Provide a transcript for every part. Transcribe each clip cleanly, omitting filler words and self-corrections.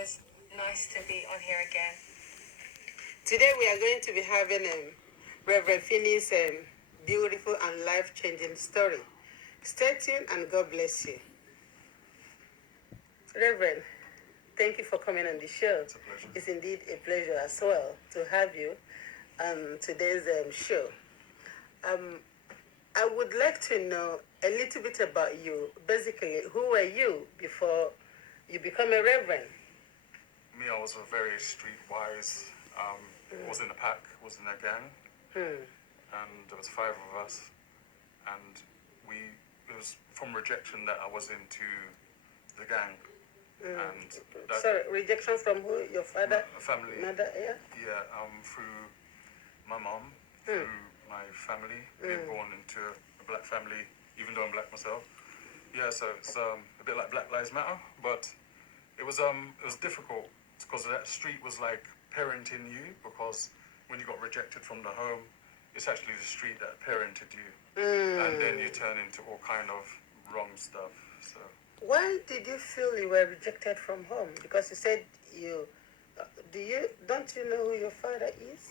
sisters. Nice to be on here again. Today we are going to be having Reverend Finney's beautiful and life-changing story. Stay tuned and God bless you. Reverend, thank you for coming on the show. It's a pleasure. It's indeed a pleasure as well to have you on today's show. I would like to know a little bit about you. Basically, who were you before you become a reverend? Me, I was a very streetwise. Was in a pack, was in a gang, and there was 5 of us, and it was from rejection that I was into the gang. And that, Sorry, rejection from who? Your father? Family. Mother, yeah? Yeah, through my mom, through my family, being born into a black family, even though I'm black myself. Yeah, so it's a bit like Black Lives Matter, but it was difficult because that street was like parenting you, because when you got rejected from the home, it's actually the street that parented you, and then you turn into all kind of wrong stuff. So why did you feel you were rejected from home? Because you said don't you know who your father is?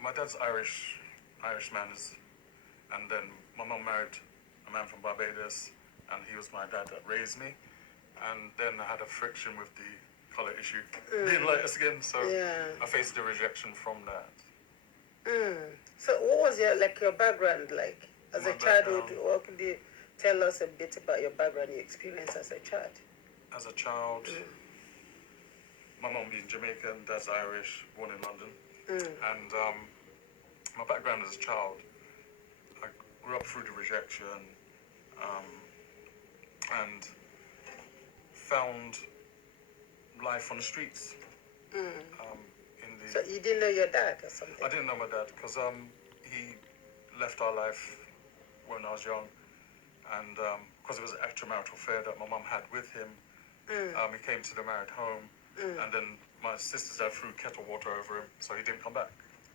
My dad's Irishman, and then my mom married a man from Barbados, and he was my dad that raised me, and then I had a friction with the colour issue. Didn't like us again, so I faced the rejection from that. So what was your background like as a childhood? What could you tell us a bit about your background, your experience as a child? As a child, my mom being Jamaican, dad's Irish, born in London, and my background as a child, I grew up through the rejection, and found life on the streets. So you didn't know your dad or something? I didn't know my dad because he left our life when I was young, and because it was an extramarital affair that my mum had with him, he came to the married home, and then my sister's dad threw kettle water over him, so he didn't come back.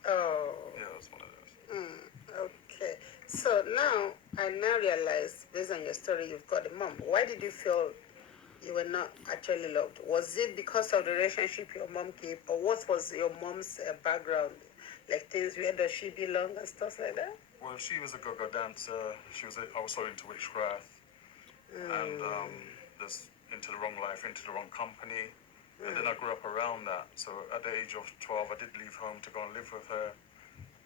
Oh. Yeah, it was one of those. Okay. So now I realize, based on your story, you've got a mom. Why did you feel you were not actually loved? Was it because of the relationship your mom gave, or what was your mom's background? Like things, where does she belong and stuff like that? Well, she was a go-go dancer. She was also into witchcraft, and just into the wrong life, into the wrong company. And then I grew up around that. So at the age of 12, I did leave home to go and live with her.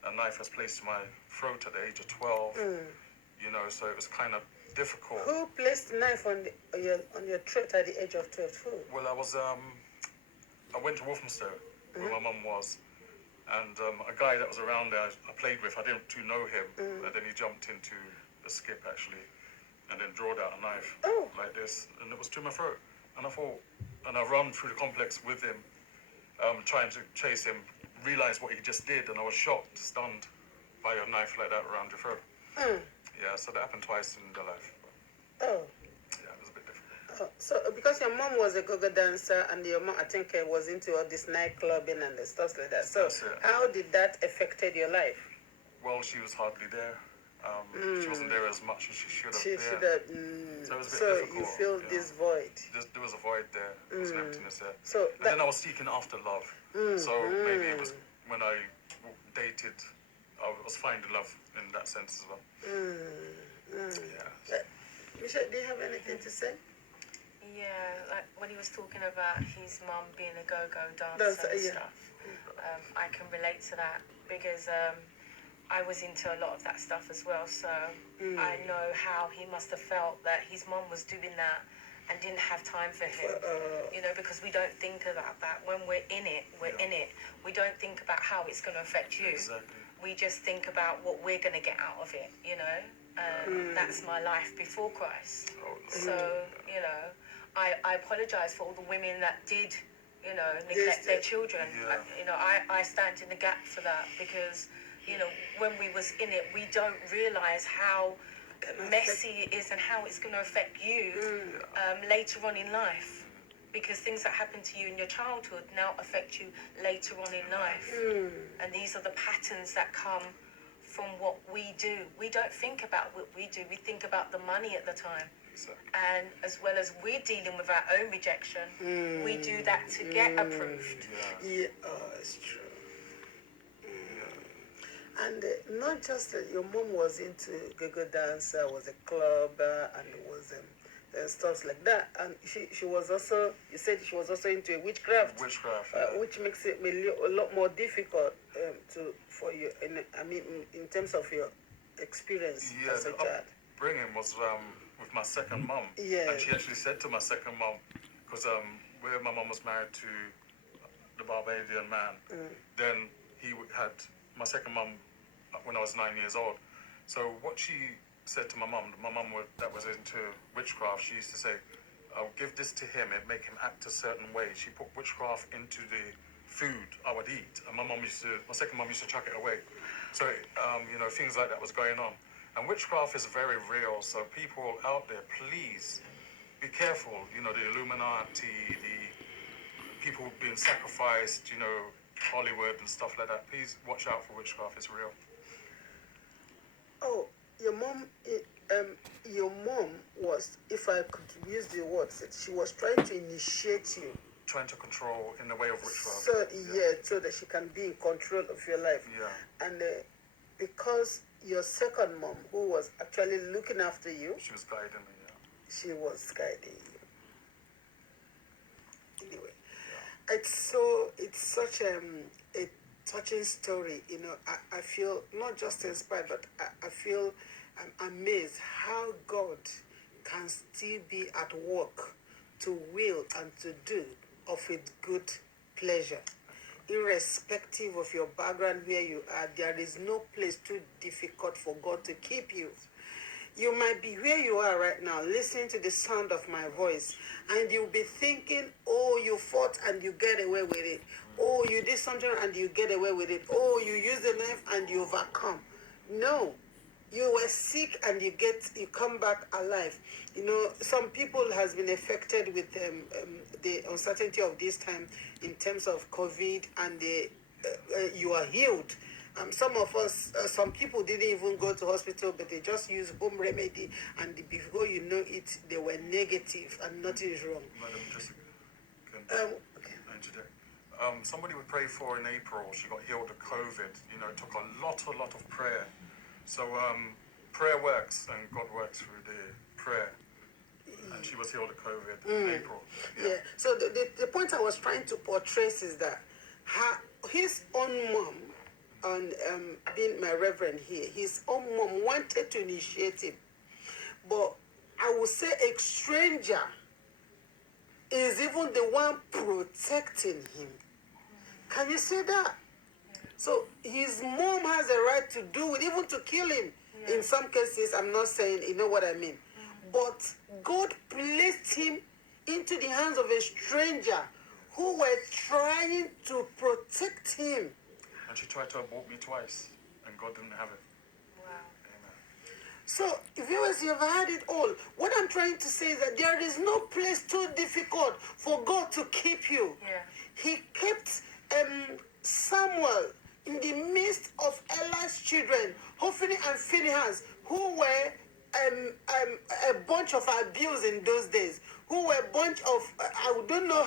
A knife was placed to my throat at the age of 12. You know, so it was kind of difficult. Who placed the knife on your throat at the age of 12? Who? Well, I went to Wolfminster, where my mum was, and a guy that was around there I played with, I didn't know him, and then he jumped into a skip actually, and then drawed out a knife like this, and it was to my throat. And I run through the complex with him, trying to chase him, realised what he just did, and I was shocked, stunned by a knife like that around your throat. Yeah, so that happened twice in their life. Oh. Yeah, it was a bit difficult. Oh. So because your mom was a go-go dancer and your mom, I think, was into all this nightclubbing and the stuff like that. So how did that affected your life? Well, she was hardly there. She wasn't there as much as she should have. She should have. So it was a bit so difficult. You feel this void. There was a void there. There was an emptiness there. So and then I was seeking after love. So maybe it was when I dated, I was finding love in that sense as well. Yeah. Michelle, do you have anything to say? Yeah, like when he was talking about his mum being a go-go dancer and stuff, I can relate to that because I was into a lot of that stuff as well. So I know how he must have felt that his mum was doing that and didn't have time for him, you know, because we don't think about that. When we're in it, in it. We don't think about how it's going to affect you. Exactly. We just think about what we're going to get out of it, you know. That's my life before Christ. So, you know, I apologise for all the women that did, you know, neglect their children. You know, I stand in the gap for that because, you know, when we was in it, we don't realise how messy it is and how it's going to affect you later on in life. Because things that happen to you in your childhood now affect you later on in life. And these are the patterns that come from what we do. We don't think about what we do. We think about the money at the time. And as well as we're dealing with our own rejection, we do that to get approved. Yeah, oh, it's true. And not just that your mom was into go-go dancer, was a clubber, and was stuff like that. And she was also, you said she was also into witchcraft. Witchcraft, which makes it a lot more difficult for you. In terms of your experience as a child. Upbringing was with my second mum. Yeah. And she actually said to my second mum, because where my mum was married to the Barbadian man, then he had my second mum when I was 9 years old. So what she said to my mum that was into witchcraft, she used to say, I'll give this to him and make him act a certain way. She put witchcraft into the food I would eat, and my second mum used to chuck it away. So, things like that was going on. And witchcraft is very real, so people out there, please be careful. The Illuminati, the people being sacrificed, Hollywood and stuff like that. Please watch out for witchcraft, it's real. Oh, your mom was, if I could use the words, she was trying to initiate you. Trying to control in the way of witchcraft. So that she can be in control of your life. Yeah. And because your second mom, who was actually looking after you, she was guiding me. Yeah. She was guiding you. Anyway, it's such a touching story. I feel not just inspired, but I feel amazed how God can still be at work to will and to do of its good pleasure. Irrespective of your background, where you are, there is no place too difficult for God to keep you. You might be where you are right now, listening to the sound of my voice, and you'll be thinking, oh, you fought and you get away with it. Oh, you did something and you get away with it. Oh, you used the knife and you overcome. No. You were sick and you come back alive. Some people has been affected with the uncertainty of this time in terms of COVID, and you are healed. Some of us, some people didn't even go to hospital, but they just used home remedy, and before you know it, they were negative and nothing is wrong. Madam, just okay. Somebody we prayed for in April, she got healed of COVID. It took a lot of prayer. So prayer works, and God works through the prayer. And she was healed of COVID in April. Yeah. So the point I was trying to portray is that his own mom, and being my reverend here, his own mom wanted to initiate him. But I would say a stranger is even the one protecting him. Can you see that? So his mom has a right to do it, even to kill him. In some cases, I'm not saying, you know what I mean. But God placed him into the hands of a stranger who were trying to protect him. And she tried to abort me twice, and God didn't have it. Wow. Amen. So, viewers, you've heard it all. What I'm trying to say is that there is no place too difficult for God to keep you. Yeah. He kept Samuel in the midst of Eli's children, Hophni and Phinehas, who were a bunch of abuse in those days, who were a bunch of, I don't know